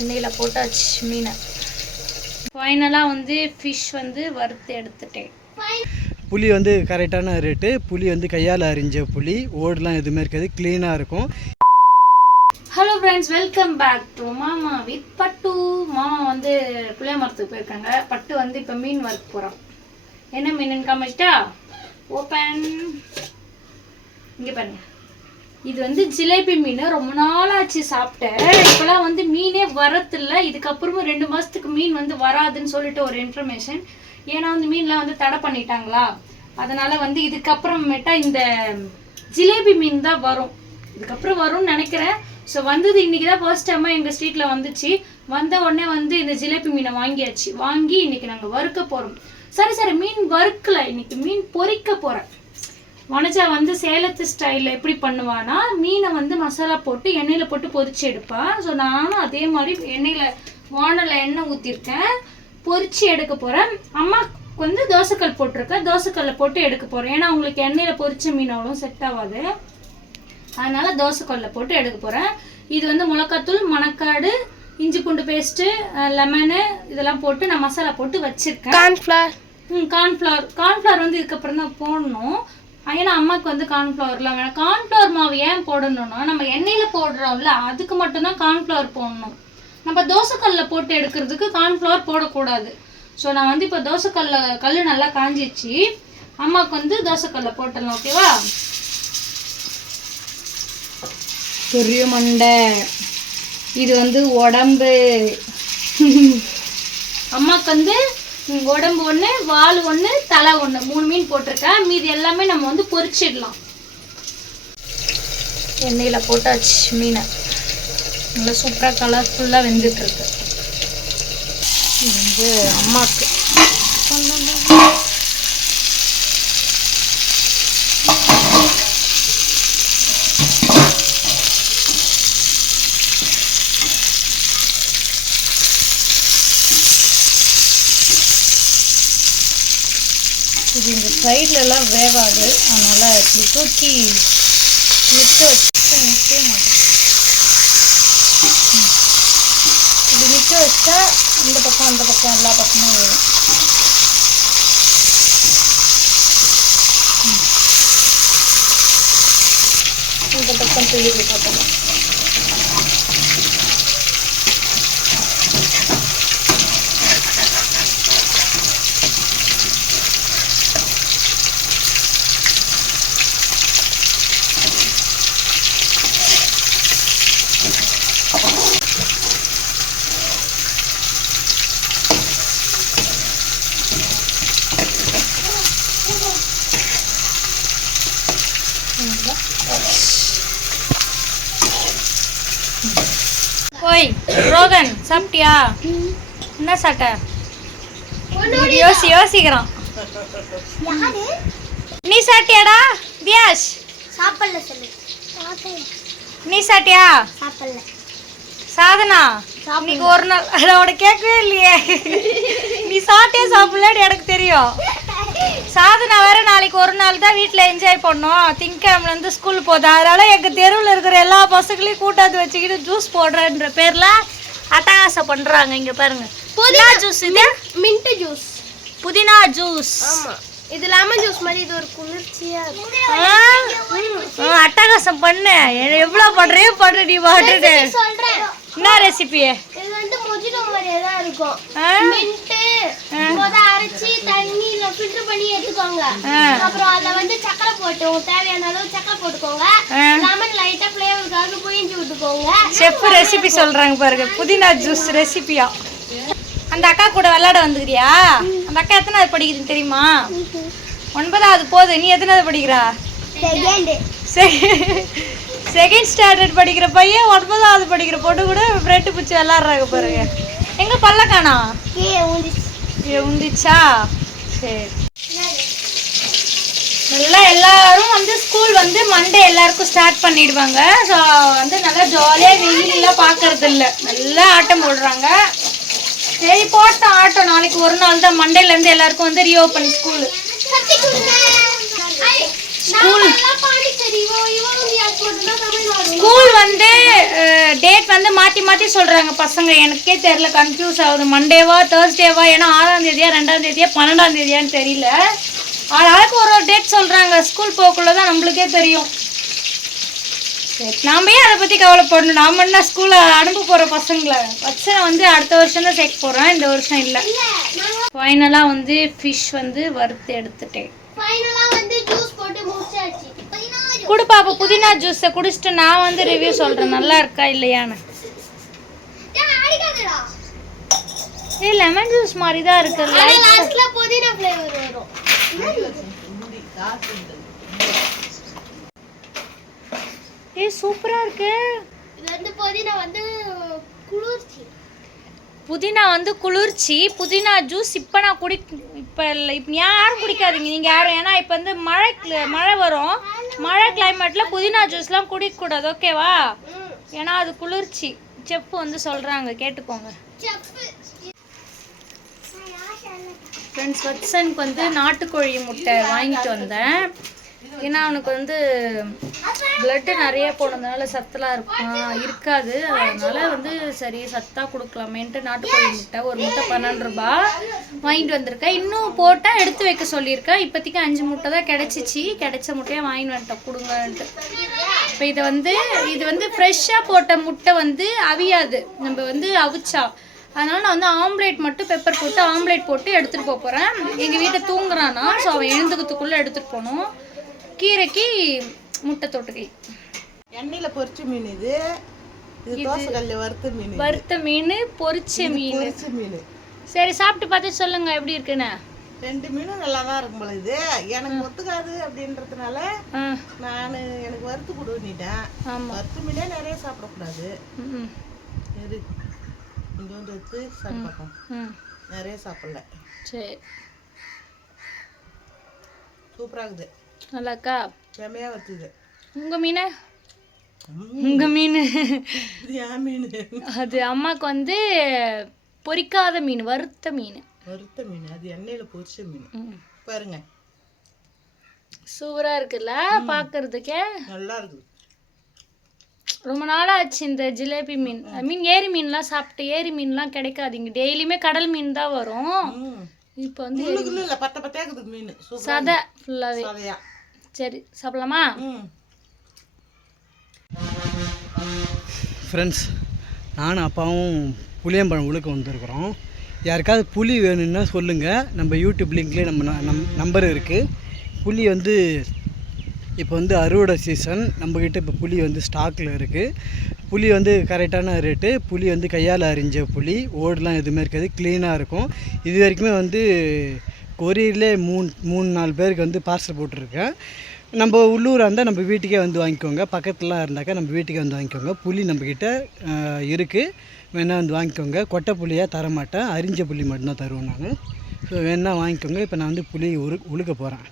எண்ணெயில் போட்டாச்சு மீனை. ஃபைனலாக வந்து ஃபிஷ் வந்து வறுத்து எடுத்துட்டேன். புளி வந்து கரெக்டான ரேட்டு. புளி வந்து கையால் அரிஞ்ச புளி, ஓடுலாம் எதுவுமே இருக்காது, க்ளீனாக இருக்கும். Hello friends, welcome back to Mama with Pattu. மாமா வந்து புளிய மரத்துக்கு போயிருக்காங்க. பட்டு வந்து இப்போ மீன் வறுக்க போகிறோம். என்ன மீனுன்னு காமிச்சிட்டா? ஓப்பன். இங்கே பாருங்க, இது வந்து ஜிலேபி மீன். ரொம்ப நாளாச்சு சாப்பிட்டேன். இப்போலாம் வந்து மீனே வரதில்ல. இதுக்கப்புறமும் 2 மாதத்துக்கு மீன் வந்து வராதுன்னு சொல்லிட்டு ஒரு இன்ஃபர்மேஷன். ஏன்னா வந்து மீன்லாம் வந்து தடை பண்ணிட்டாங்களா, அதனால வந்து இதுக்கப்புறமேட்டா இந்த ஜிலேபி மீன் தான் வரும். இதுக்கப்புறம் வரும்னு நினைக்கிறேன். ஸோ வந்தது இன்றைக்கி தான் ஃபர்ஸ்ட் டைமாக எங்கள் ஸ்ட்ரீட்டில் வந்துச்சு. வந்த உடனே வந்து இந்த ஜிலேபி மீனை வாங்கியாச்சு. வாங்கி இன்றைக்கி நாங்கள் வறுக்க போகிறோம். சரி மீன் வறுக்கலை, இன்றைக்கி மீன் பொரிக்க போகிறேன். வனஜா வந்து சேலத்து ஸ்டைலில் எப்படி பண்ணுவான்னா, மீனை வந்து மசாலா போட்டு எண்ணெயில் போட்டு பொரிச்சு எடுப்பாள். ஸோ நானும் அதே மாதிரி வானலில் எண்ணெய் ஊற்றிருக்கேன், பொரிச்சு எடுக்க போகிறேன். அம்மாவுக்கு வந்து தோசைக்கல் போட்டிருக்கேன், தோசைக்கல்லில் போட்டு எடுக்க போகிறேன். ஏன்னா அவங்களுக்கு எண்ணெயில் பொரிச்ச மீன் அவ்வளோ செட் ஆகாது, அதனால் தோசைக்கல்லில் போட்டு எடுக்க போகிறேன். இது வந்து மிளகாத்தூள், மணக்காடு, இஞ்சி பூண்டு பேஸ்ட்டு, லெமனு இதெல்லாம் போட்டு நான் மசாலா போட்டு வச்சுருக்கேன். கார்ன்ஃப்ளவர் வந்து இதுக்கப்புறம் தான் போடணும். ஏன்னா அம்மாவுக்கு வந்து கார்ன்ஃப்ளவர்லாம் வேணும். கார்ன்ஃப்ளவர் மாவு ஏன் போடணும்னா, நம்ம எண்ணெயில் போடுறோம்ல, அதுக்கு மட்டும்தான் கார்ன்ஃப்ளவர் போடணும். நம்ம தோசைக்கல்லில் போட்டு எடுக்கிறதுக்கு கார்ன்ஃப்ளவர் போடக்கூடாது. ஸோ நான் வந்து இப்போ கல் நல்லா காஞ்சிச்சு. அம்மாவுக்கு வந்து தோசைக்கல்லில் போட்டுடலாம். ஓகேவா? பெரிய மண்டை இது வந்து உடம்பு. அம்மாவுக்கு வந்து உடம்பு ஒன்று, வால் ஒன்று, தலை ஒன்று, 3 மீன் போட்டிருக்கேன். மீதி எல்லாமே நம்ம வந்து பொரிச்சிடலாம். எண்ணெயில் போட்டாச்சு மீனை. நல்லா சூப்பராக கலர்ஃபுல்லாக வெந்துட்டுருக்கு. இது வந்து அம்மாவுக்கு. இது இந்த சைட்லலாம் வேகாது, அதனால் இப்படி தூக்கி நிற்க வச்சு நிற்க மாட்டேன். இப்படி நிற்க வச்சா இந்த பக்கம் அந்த பக்கம் எல்லா பக்கமும் வேகும். இந்த பக்கம் திருப்பி போட்டோம். ஓய் ரோகன், சாப்பிட்டியா? என்ன சாப்பிட்ட? யோசிக்கிறான். நீ சாப்பிட்டியாடா தியாஷ்? சாப்பிடல சொல்லு. நீ சாப்பிட்டியா? சாப்பிடல. சாதனா இன்னைக்கு ஒரு நாள் அதோட கேட்கவே இல்லையே. நீ சாப்பிட்டே சாப்பிடலன்னு எனக்கு தெரியும். சாதனா வேற நாளைக்கு ஒரு நாள் தான் வீட்டில் என்ஜாய் பண்ணோம். திங்கக்கிழமைலேருந்து ஸ்கூல் போகுது. அதனால எங்கள் தெருவில் இருக்கிற எல்லா பசங்களையும் கூட்டாந்து வச்சுக்கிட்டு ஜூஸ் போடுறன்ற பேரில் அட்டகாசம் பண்ணுறாங்க. இங்கே பாருங்க, புதினா ஜூஸ், இது மின்ட் ஜூஸ், புதினா ஜூஸ். ஆமாம், இது லெமன் ஜூஸ் மாதிரி. இது ஒரு குளிர்ச்சியா அட்டகாசம் பண்ணு. எவ்வளோ பண்ணுறே பண்ணு நீ பாட்டுட்டு. சொல்கிறேன் என்ன ரெசிபி? இது வந்து மொஜிட்டோ மாதிரியே தான் இருக்கும். மின்ட்டு அரைச்சி தண்ணியில் ஃபில்டர் பண்ணி எடுத்துக்கோங்க. அப்புறம் அதில் வந்து சக்கரை போட்டு தேவையான அளவு சக்கரை போட்டுக்கோங்க. லெமன் லைட்டாக ஃப்ளேவருக்காக புழிஞ்சு விட்டுக்கோங்க. செஃப் ரெசிபி சொல்கிறாங்க பாருங்க, புதினா ஜூஸ் ரெசிபியா. அந்த அக்கா கூட விளையாட வந்துக்கிறியா? அந்த அக்கா எத்தனாவது படிக்குதுன்னு தெரியுமா? 9வது போகுது. நீ எத்தனாவது படிக்கிறா? செகண்ட் ஸ்டாண்டர்ட் படிக்கிற பையன் 9வது படிக்கிற பொண்ணு கூட பிரெட்டு பிடிச்சி விளாட்றாங்க பாருங்க. எங்க பல்லக்கானா உந்திச்சா? சரி, நல்லா எல்லாரும் வந்து ஸ்கூல் வந்து மண்டே எல்லாருக்கும் ஸ்டார்ட் பண்ணிடுவாங்க. ஸோ வந்து நல்லா ஜாலியாக வெயிலெலாம் பார்க்கறது இல்லை, நல்லா ஆட்டம் போடுறாங்க. சரி போட்டோம் ஆட்டம். நாளைக்கு ஒரு நாள் தான், மண்டேலேருந்து எல்லாருக்கும் வந்து reopen school. Pondicherry Tamil Nadu. School வந்து டேட் வந்து மாற்றி மாற்றி சொல்கிறாங்க பசங்க. எனக்கே தெரியல, கன்ஃபியூஸ் ஆகுது. மண்டேவா தேர்ஸ்டேவா, ஏன்னா 6ஆம் தேதியா 2ஆம் தேதியா 12ஆம் தேதியான்னு தெரியல. ஆளாளுக்கு ஒரு டேட் சொல்கிறாங்க. ஸ்கூல் போகக்குள்ள தான் நம்மளுக்கே தெரியும். சரி, நாம ஏன் அதை பற்றி கவலைப்படணும்? நாம என்ன ஸ்கூலை அனுப்ப போகிற பசங்களை வச்சனை வந்து அடுத்த வருஷம் தான் சேர்க்க போகிறேன், இந்த வருஷம் இல்லை. ஃபைனலாக வந்து ஃபிஷ் வந்து வறுத்து எடுத்துட்டேன். குடு பாப்பா, புதினா ஜூஸை குடிச்சிட்டு நான் வந்து ரிவ்யூ சொல்கிறேன் நல்லா இருக்கா இல்லையான்னு. ஏ லெமன் ஜூஸ் மாதிரி தான் இருக்குல்ல. ஏ சூப்பரா இருக்கு. இது வந்து புதினா வந்து குளிர்ச்சி. புதினா வந்து குளிர்ச்சி. புதினா ஜூஸ் இப்போ நான் இப்போ இல்லை, இப்போ யாரும் குடிக்காதீங்க நீங்கள் யாரும். ஏன்னா இப்போ வந்து மழை வரும். மழை கிளைமேட்டில் புதினா ஜூஸ்லாம் குடிக்கக்கூடாது, ஓகேவா? ஏன்னா அது குளிர்ச்சி. செஃப் வந்து சொல்கிறாங்க, கேட்டுக்கோங்க. ஃப்ரெண்ட்ஸ், வட்சனுக்கு வந்து நாட்டுக்கோழி முட்டை வாங்கிட்டு வந்தேன். ஏன்னா அவனுக்கு வந்து பிளட்டு நிறைய போனதுனால சத்தெலாம் இருக்காது. அதனால வந்து சரி சத்தாக கொடுக்கலாமேன்ட்டு நாட்டுக்கோழி முட்டை ஒரு முட்டை 12 ரூபாய் வாங்கிட்டு வந்திருக்கேன். இன்னும் போட்டால் எடுத்து வைக்க சொல்லியிருக்கேன். இப்போதைக்கு 5 முட்டை தான் கிடச்சிச்சு. கிடைச்ச முட்டையை வாங்கிட்டு வந்துட்டேன், கொடுங்கன்ட்டு. இப்போ இது வந்து ஃப்ரெஷ்ஷாக போட்ட முட்டை வந்து அவியாது, நம்ம வந்து அவிச்சா. அதனால் நான் வந்து ஆம்லேட் மட்டும் பெப்பர் போட்டு ஆம்லேட் போட்டு எடுத்துகிட்டு போக போகிறேன். எங்கள் வீட்டை தூங்குறானா, ஸோ அவன் எழுந்துக்கிறதுக்குள்ளே எடுத்துகிட்டு போகணும். கீரைக்கு முட்டை தொட்டுக்கை. எண்ணெயில் பொரிச்ச மீன் இது. தோசைக்கல்ல வறுத்த மீன் பொரிச்ச மீன். சரி, சாப்பிட்டு பார்த்து சொல்லுங்க எப்படி இருக்குன்னு. 2 மீனும் நல்லா தான் இருக்கும் போல. இது எனக்கு ஒத்துக்காது அப்படின்றதுனால நான் எனக்கு வறுத்து கொடுன்னிட்டேன். வறுத்த மீனே நிறைய சாப்பிடக்கூடாது. இங்கே வந்து எடுத்து சாப்பிட்டோம், நிறைய சாப்பிடல. சரி, சூப்பராக இருக்குது, நல்லாக்கா, செமையாக வறுத்துது. உங்கள் மீன் மீன் அது அம்மாவுக்கு வந்து பொரிக்காத மீன், வறுத்த மீன். அது எண்ணெயில் பொரிச்ச மீன் பாருங்க. சூப்பராக இருக்குல்ல பார்க்கறதுக்கே, நல்லா இருக்குது. ரொம்ப நாளாச்சு இந்த ஜிலேபி மீன். ஏரி மீன்லாம் சாப்பிட்டு. ஏரி மீன்லாம் கிடைக்காதுங்க, டெய்லியுமே கடல் மீன் தான் வரும். இப்போ வந்து சதை ஃபுல்லாகவே. சரி, சாப்பிடலாமா? ஃப்ரெண்ட்ஸ், நானும் அப்பாவும் புளியம்பழம் உழுக்க வந்திருக்கிறோம். யாருக்காவது புளி வேணும்னா சொல்லுங்கள், நம்ம யூடியூப் லிங்க்லேயே நம்ம நம்பர் இருக்குது. புளி வந்து இப்போ வந்து அறுவடை சீசன். நம்மக்கிட்ட இப்போ புளி வந்து ஸ்டாக்கில் இருக்குது. புளி வந்து கரெக்டான ரேட்டு. புளி வந்து கையால் அரிஞ்ச புளி, ஓடுலாம் எதுவுமே இருக்காது, க்ளீனாக இருக்கும். இது வரைக்குமே வந்து கொரியர்லே 3-4 பேருக்கு வந்து பார்சல் போட்டிருக்கேன். நம்ம உள்ளூராக இருந்தால் நம்ம வீட்டுக்கே வந்து வாங்கிக்கோங்க. பக்கத்துலாம் இருந்தாக்கா நம்ம வீட்டுக்கே வந்து வாங்கிக்கோங்க. புளி நம்மக்கிட்ட இருக்குது, வேணால் வந்து வாங்கிக்கோங்க. கொட்டை புளியாக தரமாட்டேன், அரிஞ்ச புளி மட்டும்தான் தருவேன் நான். ஸோ வேணால் வாங்கிக்கோங்க. இப்போ நான் வந்து புளி உழுக்க போகிறேன்.